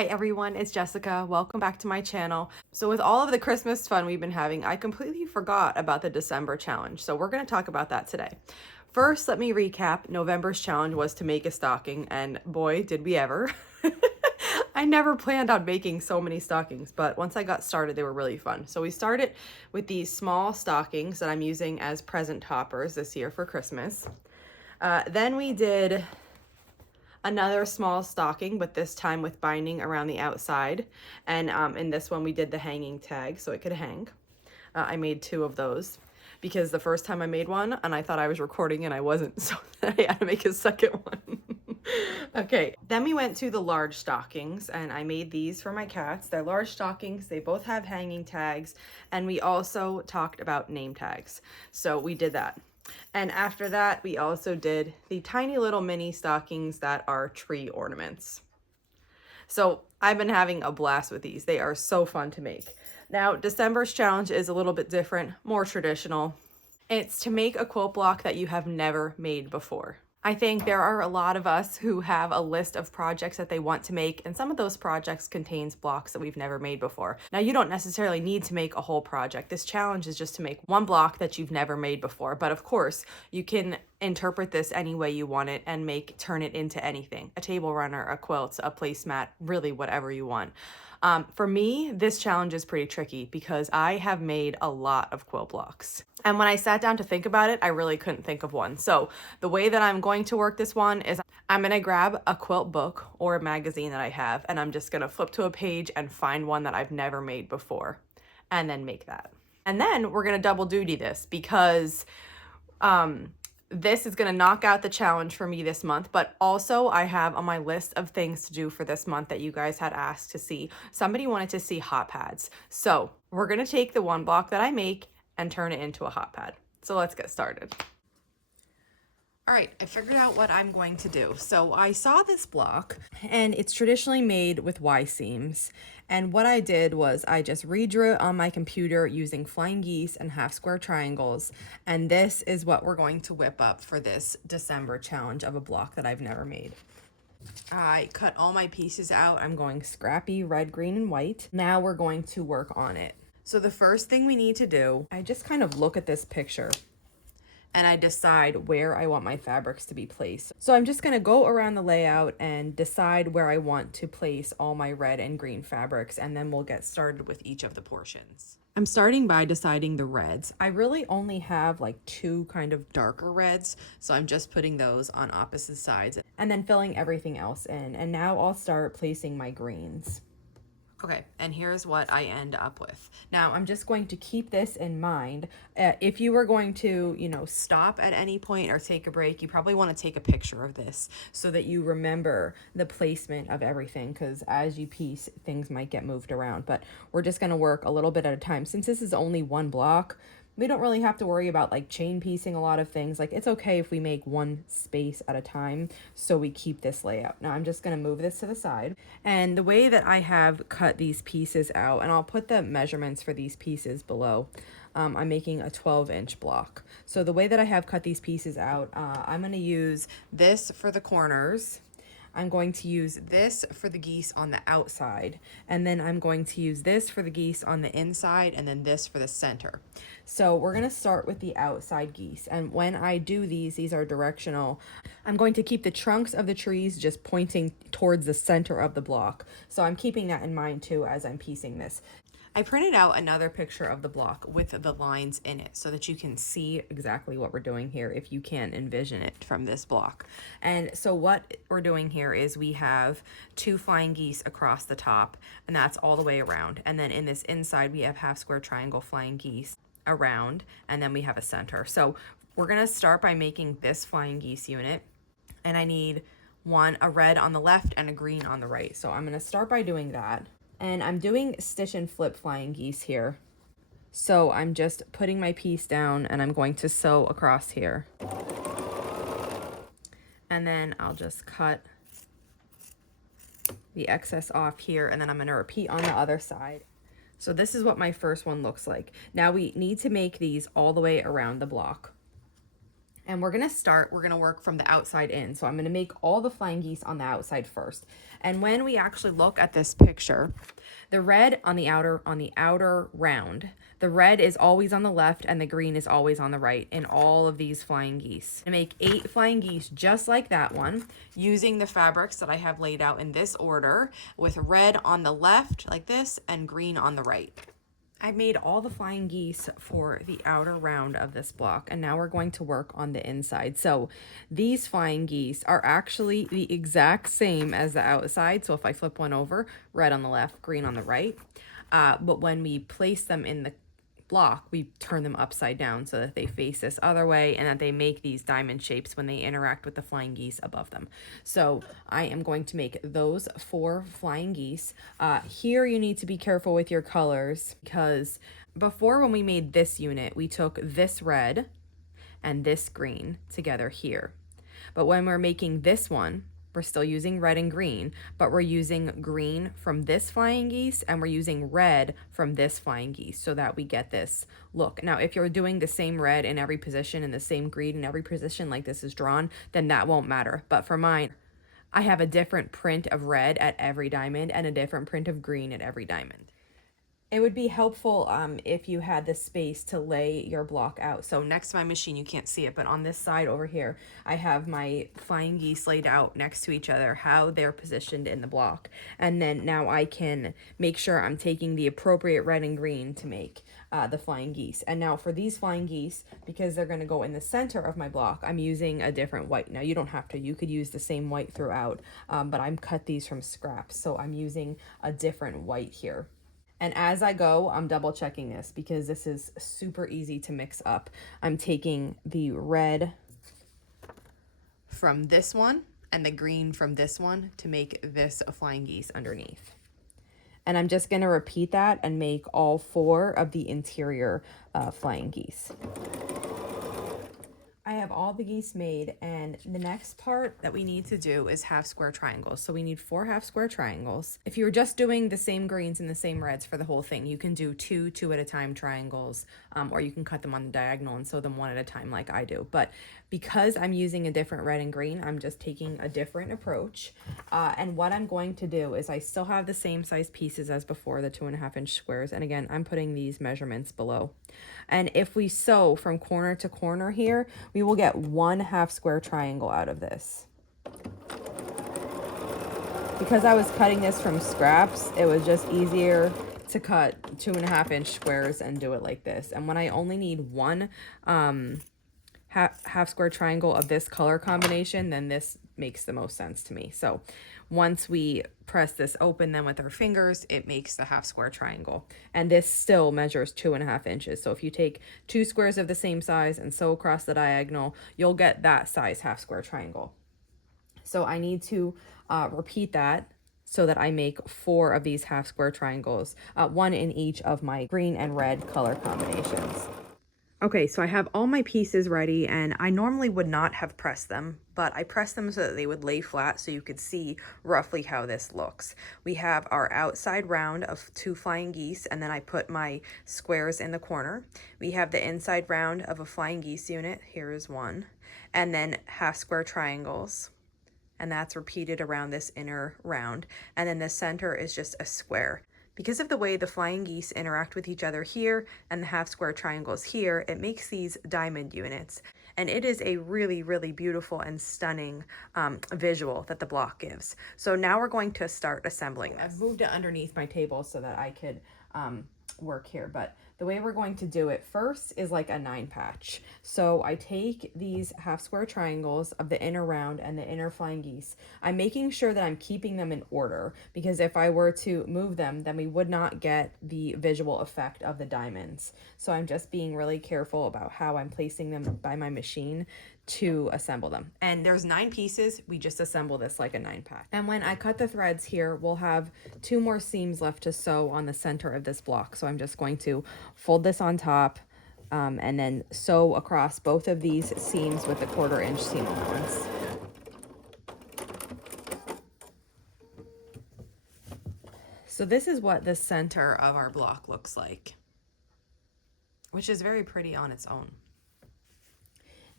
Hi everyone, it's Jessica. Welcome back to my channel. So with all of the Christmas fun we've been having, I completely forgot about the December challenge. So we're going to talk about that today. First, let me recap. November's challenge was to make a stocking, and boy, did we ever. I never planned on making so many stockings, but once I got started, they were really fun. So we started with these small stockings that I'm using as present toppers this year for Christmas. Then we did another small stocking, but this time with binding around the outside. And in this one, we did the hanging tag so it could hang. I made 2 of those because the first time I made one and I thought I was recording and I wasn't, so I had to make a second one. Okay, then we went to the large stockings and I made these for my cats. They're large stockings, they both have hanging tags, and we also talked about name tags. So we did that. And after that, we also did the tiny little mini stockings that are tree ornaments. So I've been having a blast with these. They are so fun to make. Now, December's challenge is a little bit different, more traditional. It's to make a quilt block that you have never made before. I think there are a lot of us who have a list of projects that they want to make, and some of those projects contains blocks that we've never made before. Now, you don't necessarily need to make a whole project. This challenge is just to make one block that you've never made before, but of course, you can interpret this any way you want it and turn it into anything. A table runner, a quilt, a placemat, really whatever you want. For me, this challenge is pretty tricky because I have made a lot of quilt blocks. And when I sat down to think about it, I really couldn't think of one. So the way that I'm going to work this one is I'm going to grab a quilt book or a magazine that I have, and I'm just going to flip to a page and find one that I've never made before and then make that. And then we're going to double duty this because this is going to knock out the challenge for me this month, but also I have on my list of things to do for this month that you guys had asked to see. Somebody wanted to see hot pads. So we're going to take the one block that I make and turn it into a hot pad. So let's get started. All right, I figured out what I'm going to do. So I saw this block and it's traditionally made with Y seams. And what I did was I just redrew it on my computer using flying geese and half square triangles. And this is what we're going to whip up for this December challenge of a block that I've never made. I cut all my pieces out. I'm going scrappy red, green, and white. Now we're going to work on it. So the first thing we need to do, I just kind of look at this picture and I decide where I want my fabrics to be placed. So I'm just gonna go around the layout and decide where I want to place all my red and green fabrics, and then we'll get started with each of the portions. I'm starting by deciding the reds. I really only have like 2 kind of darker reds, so I'm just putting those on opposite sides and then filling everything else in. And now I'll start placing my greens. Okay, and here's what I end up with. Now, I'm just going to keep this in mind. If you were going to, stop at any point or take a break, you probably want to take a picture of this so that you remember the placement of everything, because as you piece, things might get moved around. But we're just going to work a little bit at a time. Since this is only one block, we don't really have to worry about like chain piecing a lot of things. Like, it's okay if we make one space at a time, so we keep this layout. Now I'm just going to move this to the side, and the way that I have cut these pieces out, and I'll put the measurements for these pieces below. I'm making a 12-inch block. So the way that I have cut these pieces out, I'm going to use this for the corners. I'm going to use this for the geese on the outside, and then I'm going to use this for the geese on the inside, and then this for the center. So we're going to start with the outside geese, and when I do these are directional. I'm going to keep the trunks of the trees just pointing towards the center of the block. So I'm keeping that in mind too as I'm piecing this. I printed out another picture of the block with the lines in it so that you can see exactly what we're doing here if you can't envision it from this block. And so what we're doing here is we have 2 flying geese across the top, and that's all the way around. And then in this inside, we have half square triangle flying geese around, and then we have a center. So we're gonna start by making this flying geese unit, and I need a red on the left and a green on the right. So I'm gonna start by doing that. And I'm doing stitch and flip flying geese here. So I'm just putting my piece down and I'm going to sew across here. And then I'll just cut the excess off here, and then I'm going to repeat on the other side. So this is what my first one looks like. Now we need to make these all the way around the block. And we're gonna work from the outside in. So I'm gonna make all the flying geese on the outside first. And when we actually look at this picture, the red on the outer round, the red is always on the left and the green is always on the right in all of these flying geese. I make 8 flying geese just like that one, using the fabrics that I have laid out in this order, with red on the left like this and green on the right. I made all the flying geese for the outer round of this block, and now we're going to work on the inside. So these flying geese are actually the exact same as the outside. So if I flip one over, red on the left, green on the right. But when we place them in the block, we turn them upside down so that they face this other way and that they make these diamond shapes when they interact with the flying geese above them. So I am going to make those 4 flying geese. Here you need to be careful with your colors, because before, when we made this unit, we took this red and this green together here. But when we're making this one, we're still using red and green, but we're using green from this flying geese and we're using red from this flying geese so that we get this look. Now, if you're doing the same red in every position and the same green in every position like this is drawn, then that won't matter. But for mine, I have a different print of red at every diamond and a different print of green at every diamond. It would be helpful if you had the space to lay your block out. So next to my machine, you can't see it, but on this side over here, I have my flying geese laid out next to each other, how they're positioned in the block. And then now I can make sure I'm taking the appropriate red and green to make the flying geese. And now for these flying geese, because they're gonna go in the center of my block, I'm using a different white. Now you don't have to, you could use the same white throughout, but I'm cut these from scraps. So I'm using a different white here. And as I go, I'm double checking this because this is super easy to mix up. I'm taking the red from this one and the green from this one to make this a flying geese underneath. And I'm just gonna repeat that and make all 4 of the interior flying geese. I have all the geese made, and the next part that we need to do is half square triangles. So we need 4 half square triangles. If you were just doing the same greens and the same reds for the whole thing, you can do 2 at a time triangles, or you can cut them on the diagonal and sew them 1 at a time like I do. But because I'm using a different red and green, I'm just taking a different approach. And what I'm going to do is I still have the same size pieces as before, the 2.5 inch squares. And again, I'm putting these measurements below. And if we sew from corner to corner here, we will get 1 half square triangle out of this. Because I was cutting this from scraps, it was just easier to cut 2.5 inch squares and do it like this. And when I only need 1 half square triangle of this color combination, then this makes the most sense to me. So once we press this open then with our fingers, it makes the half square triangle. And this still measures 2.5 inches. So if you take 2 squares of the same size and sew across the diagonal, you'll get that size half square triangle. So I need to repeat that so that I make 4 of these half square triangles, 1 in each of my green and red color combinations. Okay, so I have all my pieces ready, and I normally would not have pressed them, but I pressed them so that they would lay flat so you could see roughly how this looks. We have our outside round of 2 flying geese, and then I put my squares in the corner. We have the inside round of a flying geese unit, here is 1, and then half square triangles, and that's repeated around this inner round, and then the center is just a square. Because of the way the flying geese interact with each other here and the half square triangles here, it makes these diamond units. And it is a really, really beautiful and stunning visual that the block gives. So now we're going to start assembling this. I've moved it underneath my table so that I could work here, but the way we're going to do it first is like a 9 patch. So I take these half square triangles of the inner round and the inner flying geese. I'm making sure that I'm keeping them in order, because if I were to move them, then we would not get the visual effect of the diamonds. So I'm just being really careful about how I'm placing them by my machine to assemble them. And there's 9 pieces. We just assemble this like a 9 pack. And when I cut the threads here, we'll have 2 more seams left to sew on the center of this block. So I'm just going to fold this on top and then sew across both of these seams with a 1/4 inch seam allowance. So this is what the center of our block looks like, which is very pretty on its own.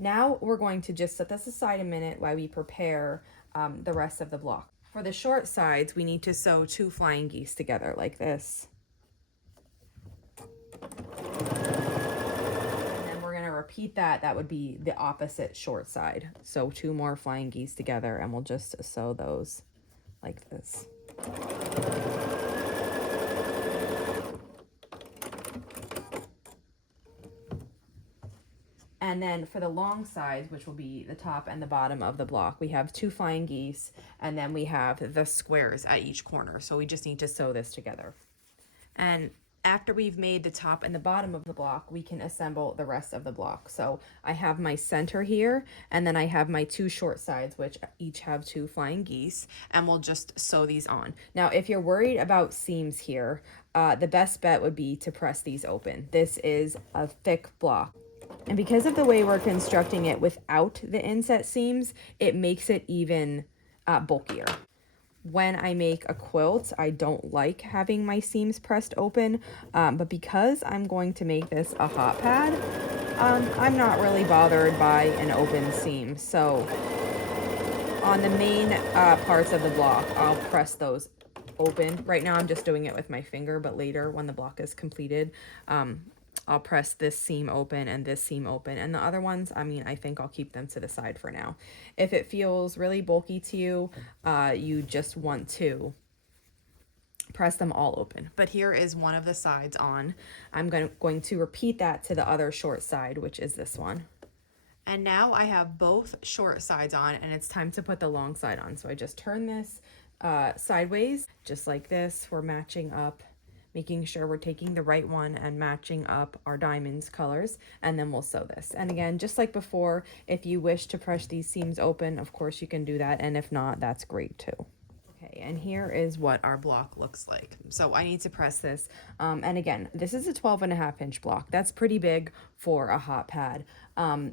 Now we're going to just set this aside a minute while we prepare the rest of the block. For the short sides, we need to sew 2 flying geese together like this. And then we're gonna repeat that. That would be the opposite short side. So 2 more flying geese together, and we'll just sew those like this. And then for the long sides, which will be the top and the bottom of the block, we have 2 flying geese, and then we have the squares at each corner. So we just need to sew this together. And after we've made the top and the bottom of the block, we can assemble the rest of the block. So I have my center here, and then I have my 2 short sides, which each have 2 flying geese, and we'll just sew these on. Now, if you're worried about seams here, the best bet would be to press these open. This is a thick block. And because of the way we're constructing it without the inset seams, it makes it even bulkier. When I make a quilt, I don't like having my seams pressed open, but because I'm going to make this a hot pad, I'm not really bothered by an open seam. So on the main parts of the block, I'll press those open. Right now I'm just doing it with my finger, but later when the block is completed, I'll press this seam open and this seam open, and the other ones, I mean, I think I'll keep them to the side for now. If it feels really bulky to you, you just want to press them all open. But here is one of the sides on. I'm going to repeat that to the other short side, which is this one. And now I have both short sides on, and it's time to put the long side on. So I just turn this sideways, just like this. We're matching up, making sure we're taking the right one and matching up our diamonds colors, and then we'll sew this. And again, just like before, if you wish to press these seams open, of course you can do that, and if not, that's great too. Okay, and here is what our block looks like. So I need to press this, and again, this is a 12.5-inch block. That's pretty big for a hot pad.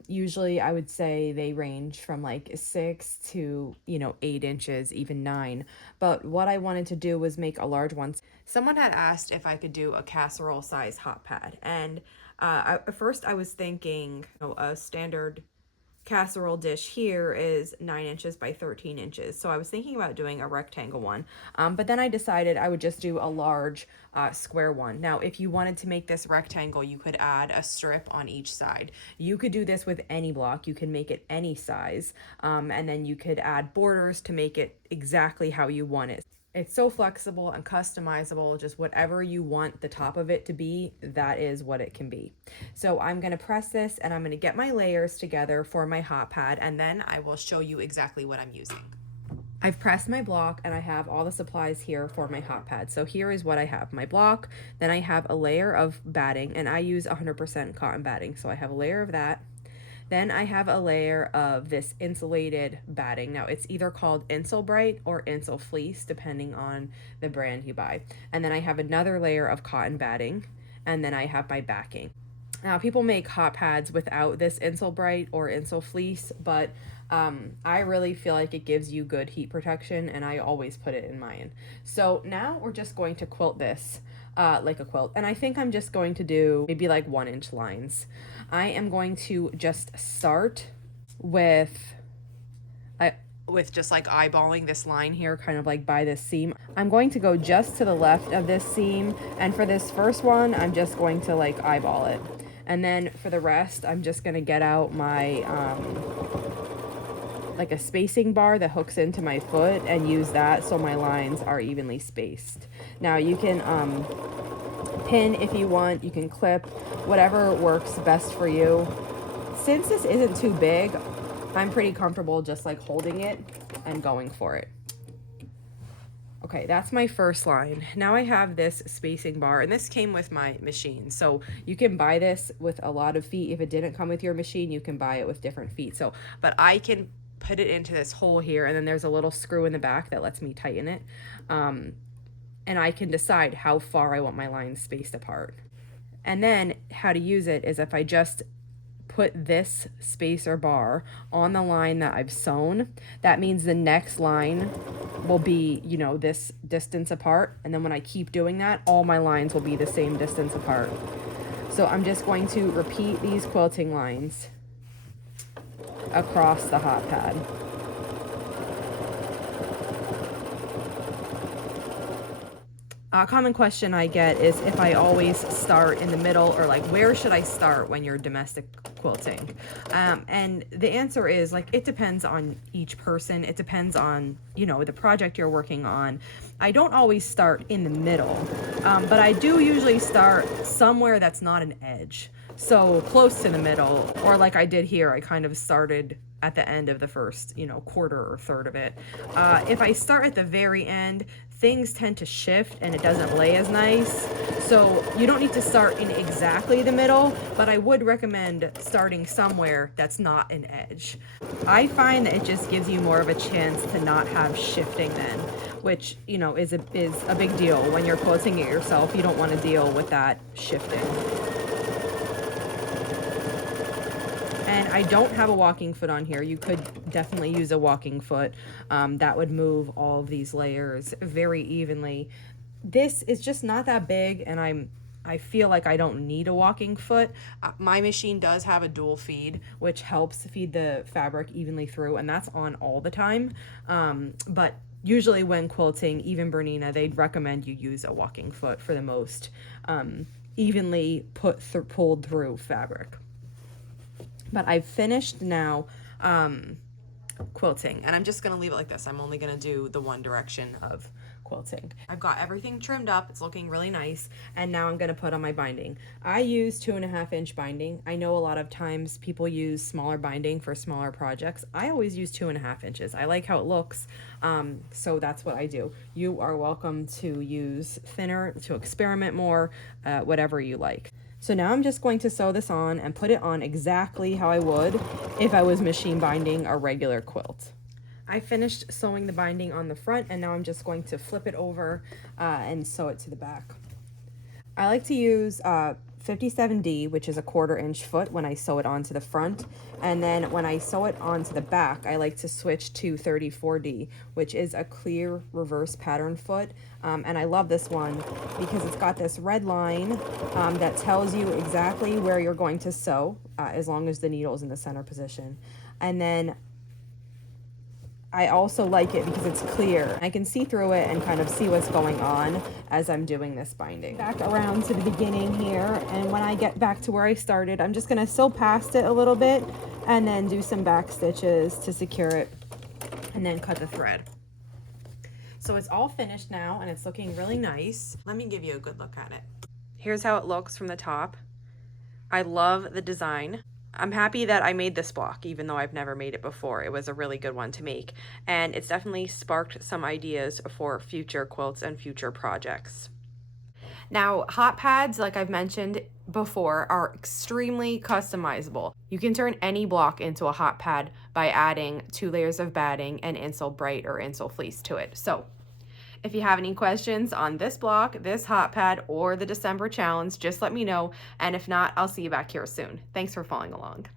Usually I would say they range from like 6 to 8 inches, even 9. But what I wanted to do was make a large one. Someone had asked if I could do a casserole size hot pad, and at first I was thinking a standard casserole dish here is 9 inches by 13 inches. So I was thinking about doing a rectangle one, but then I decided I would just do a large square one. Now, if you wanted to make this rectangle, you could add a strip on each side. You could do this with any block. You can make it any size, and then you could add borders to make it exactly how you want it. It's so flexible and customizable, just whatever you want the top of it to be, that is what it can be. So I'm gonna press this, and I'm gonna get my layers together for my hot pad, and then I will show you exactly what I'm using. I've pressed my block, and I have all the supplies here for my hot pad. So here is what I have: my block, then I have a layer of batting, and I use 100% cotton batting, so I have a layer of that. Then I have a layer of this insulated batting. Now it's either called Insul-Bright or Insul Fleece, depending on the brand you buy. And then I have another layer of cotton batting, and then I have my backing. Now people make hot pads without this Insul-Bright or Insul Fleece, but I really feel like it gives you good heat protection, and I always put it in mine. So now we're just going to quilt this like a quilt, and I think I'm just going to do maybe like 1-inch lines. I am going to just start with just like eyeballing this line here, kind of like by this seam. I'm going to go just to the left of this seam, and for this first one, I'm just going to like eyeball it. And then for the rest, I'm just gonna get out my like a spacing bar that hooks into my foot and use that so my lines are evenly spaced. Now you can pin if you want, you can clip, whatever works best for you. Since this isn't too big, I'm pretty comfortable just like holding it and going for it. Okay, that's my first line. Now I have this spacing bar, and this came with my machine. So you can buy this with a lot of feet. If it didn't come with your machine, you can buy it with different feet. So, but I can put it into this hole here, and then there's a little screw in the back that lets me tighten it. And I can decide how far I want my lines spaced apart. And then how to use it is if I just put this spacer bar on the line that I've sewn, that means the next line will be, you know, this distance apart. And then when I keep doing that, all my lines will be the same distance apart. So I'm just going to repeat these quilting lines. across the hot pad. A common question I get is if I always start in the middle, or like, where should I start when you're domestic quilting? And the answer is, like, it depends on each person. It depends on, you know, the project you're working on. I don't always start in the middle, but I do usually start somewhere that's not an edge. So close to the middle, or like I did here, I kind of started at the end of the first, you know, quarter or third of it. If I start at the very end, things tend to shift and it doesn't lay as nice. So you don't need to start in exactly the middle, but I would recommend starting somewhere that's not an edge. I find that it just gives you more of a chance to not have shifting then, which, you know, is a big deal when you're quilting it yourself. You don't want to deal with that shifting. And I don't have a walking foot on here. You could definitely use a walking foot. That would move all of these layers very evenly. This is just not that big, and I feel like I don't need a walking foot. My machine does have a dual feed, which helps feed the fabric evenly through, and that's on all the time. But usually when quilting, even Bernina, they'd recommend you use a walking foot for the most evenly pulled through fabric. But I've finished now quilting, and I'm just gonna leave it like this. I'm only gonna do the one direction of quilting. I've got everything trimmed up. It's looking really nice. And now I'm gonna put on my binding. I use 2.5 inch binding. I know a lot of times people use smaller binding for smaller projects. I always use 2.5 inches. I like how it looks. So that's what I do. You are welcome to use thinner, to experiment more, whatever you like. So now I'm just going to sew this on and put it on exactly how I would if I was machine binding a regular quilt. I finished sewing the binding on the front, and now I'm just going to flip it over and sew it to the back. I like to use 57D, which is a 1/4 inch foot, when I sew it onto the front. And then when I sew it onto the back, I like to switch to 34D, which is a clear reverse pattern foot. And I love this one because it's got this red line that tells you exactly where you're going to sew, as long as the needle is in the center position. And then I also like it because it's clear. I can see through it and kind of see what's going on as I'm doing this binding. Back around to the beginning here, and when I get back to where I started, I'm just gonna sew past it a little bit and then do some back stitches to secure it and then cut the thread. So it's all finished now and it's looking really nice. Let me give you a good look at it. Here's how it looks from the top. I love the design. I'm happy that I made this block, even though I've never made it before. It was a really good one to make, and it's definitely sparked some ideas for future quilts and future projects. Now, hot pads, like I've mentioned before, are extremely customizable. You can turn any block into a hot pad by adding 2 layers of batting and Insole Bright or Insole Fleece to it. So if you have any questions on this block, this hot pad, or the December challenge, just let me know. And if not, I'll see you back here soon. Thanks for following along.